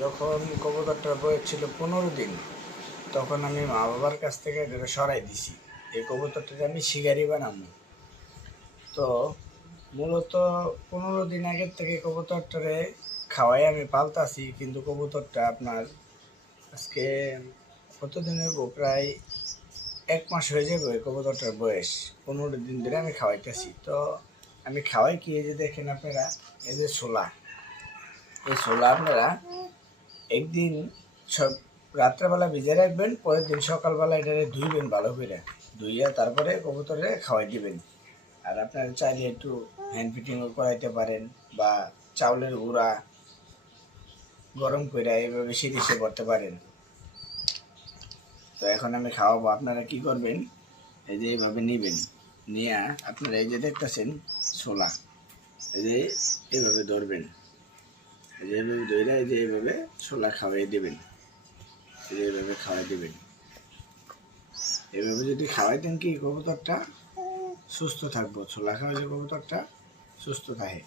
যখন কবুতরটার বয়স ছিল 15 দিন, তখন আমি মা বাবার কাছ থেকে এটা সরাই দিছি। এই কবুতরটাকে আমি শিকারি বানাবো। তো মূলত 15 দিন আগের থেকে কবুতরটারে খাওয়াই আমি পালতাছি, কিন্তু কবুতরটা আপনার আজকে কতদিন হইব, প্রায় 1 মাস হয়ে যাবে ওই কবুতরটার বয়স। 15 দিন ধরে আমি খাওয়াইতেছি। তো আমি খাওয়াই কি, এই যে দেখেন আপনারা, এই যে ছোলা, এই ছোলা আপনারা একদিন সব রাত্রেবেলা ভিজে রাখবেন, পরের দিন সকালবেলা এটারে ধুইবেন ভালো করে, ধুইয়া তারপরে কবুতরে খাওয়াই দিবেন। আর আপনারা চাইলে একটু হ্যান্ড ফিটিংও করাইতে পারেন, বা চাউলের গুঁড়া গরম করে এইভাবে শিরিষে করতে পারেন। তো এখন আমি খাওয়াবো। আপনারা কি করবেন, এই যে এইভাবে নিবেন, নিয়ে আপনারা এই যে দেখতেছেন ছোলা, এই যে এইভাবে ধরবেন, এই যে এইভাবে ধরে এই যে এইভাবে ছোলা খাওয়াই দেবেন, এই যে এইভাবে খাওয়াই দেবেন। এইভাবে যদি খাওয়াই দেন কি, কবুতরটা সুস্থ থাকবো। ছোলা খাওয়াইলে কবুতরটা সুস্থ থাকে।